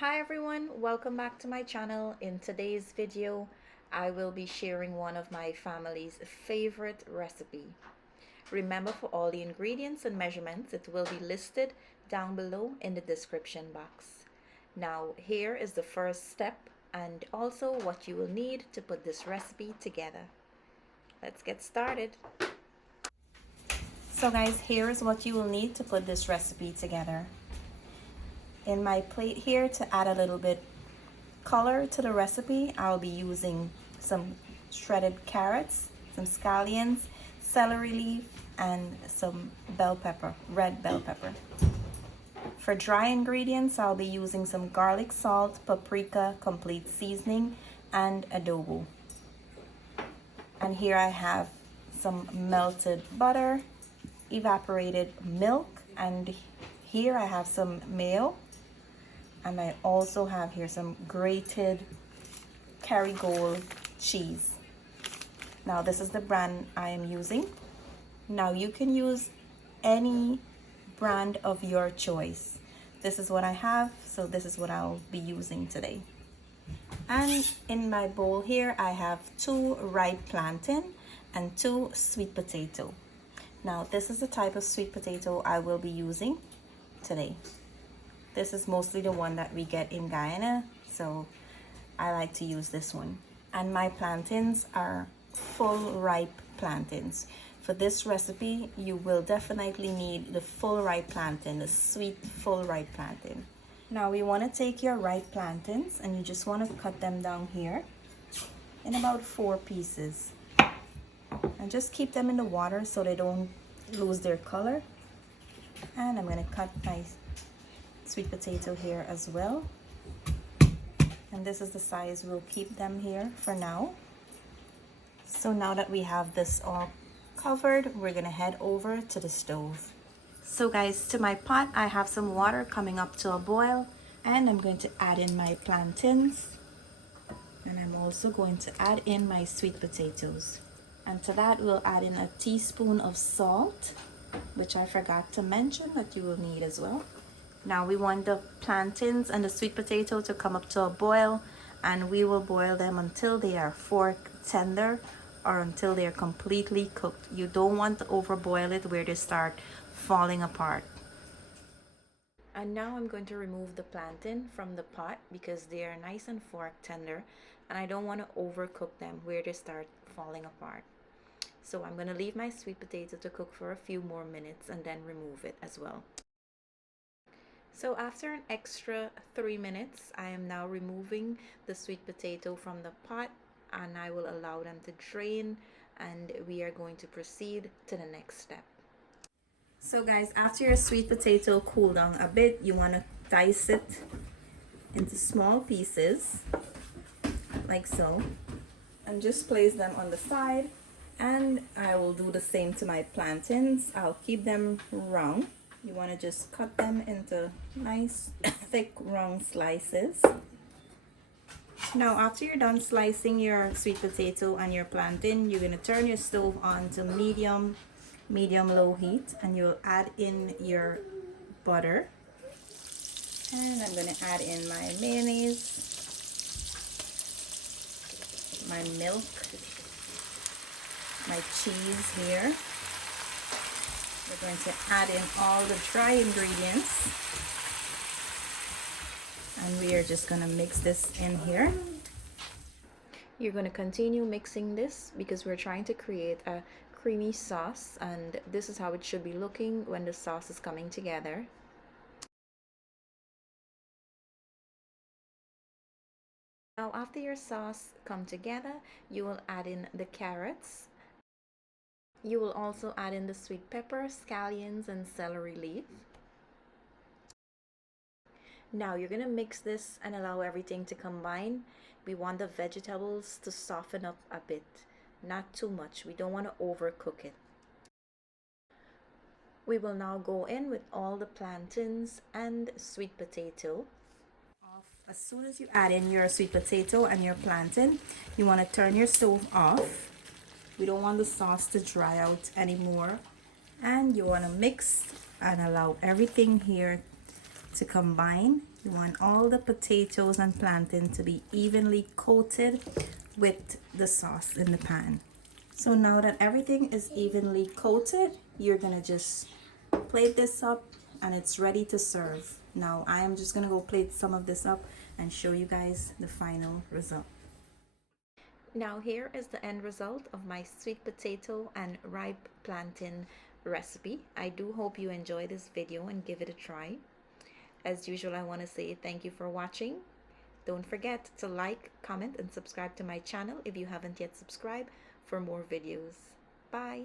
Hi everyone, welcome back to my channel. In today's video, I will be sharing one of my family's favorite recipe. Remember, for all the ingredients and measurements, it will be listed down below in the description box. Now, here is the first step and also what you will need to put this recipe together. Let's get started. So guys, here is what you will need to put this recipe together. In my plate here, to add a little bit color to the recipe, I'll be using some shredded carrots, some scallions, celery leaf, and some bell pepper, red bell pepper. For dry ingredients, I'll be using some garlic salt, paprika, complete seasoning, and adobo. And here I have some melted butter, evaporated milk, and here I have some mayo. And I also have here some grated Kerrygold cheese. Now this is the brand I am using. Now you can use any brand of your choice. This is what I have, so this is what I'll be using today. And in my bowl here, I have 2 ripe plantain and 2 sweet potato. Now this is the type of sweet potato I will be using today. This is mostly the one that we get in Guyana, so I like to use this one. And my plantains are full ripe plantains. For this recipe, you will definitely need the full ripe plantain, the sweet full ripe plantain. Now we want to take your ripe plantains and you just want to cut them down here in about 4 pieces. And just keep them in the water so they don't lose their color. And I'm going to cut my sweet potato here as well, and this is the size we'll keep them here for now. So now that we have this all covered, we're gonna head over to the stove. So guys, to my pot I have some water coming up to a boil, and I'm going to add in my plantains, and I'm also going to add in my sweet potatoes, and to that we'll add in a teaspoon of salt, which I forgot to mention that you will need as well. Now we want the plantains and the sweet potato to come up to a boil, and we will boil them until they are fork tender or until they are completely cooked. You don't want to overboil it where they start falling apart. And now I'm going to remove the plantain from the pot because they are nice and fork tender, and I don't want to overcook them where they start falling apart. So I'm going to leave my sweet potato to cook for a few more minutes and then remove it as well. So after an extra 3 minutes, I am now removing the sweet potato from the pot, and I will allow them to drain, and we are going to proceed to the next step. So guys, after your sweet potato cool down a bit, you want to dice it into small pieces like so, and just place them on the side. And I will do the same to my plantains. I'll keep them round. You want to just cut them into nice thick round slices. Now after you're done slicing your sweet potato and your plantain, you're going to turn your stove on to medium low heat, and you'll add in your butter, and I'm going to add in my mayonnaise, my milk, my cheese here. We're going to add in all the dry ingredients, and we are just going to mix this in here. You're going to continue mixing this because we're trying to create a creamy sauce, and this is how it should be looking when the sauce is coming together. Now after your sauce come together, you will add in the carrots. You will also add in the sweet pepper, scallions, and celery leaf. Now you're going to mix this and allow everything to combine. We want the vegetables to soften up a bit, not too much. We don't want to overcook it. We will now go in with all the plantains and sweet potato. As soon as you add in your sweet potato and your plantain, you want to turn your stove off. We don't want the sauce to dry out anymore, and you want to mix and allow everything here to combine. You want all the potatoes and plantain to be evenly coated with the sauce in the pan. So now that everything is evenly coated, you're gonna just plate this up and it's ready to serve. Now I am just gonna go plate some of this up and show you guys the final result. Now here is the end result of my sweet potato and ripe plantain recipe. I do hope you enjoy this video and give it a try. As usual, I want to say thank you for watching. Don't forget to like, comment, and subscribe to my channel if you haven't yet subscribed for more videos. Bye!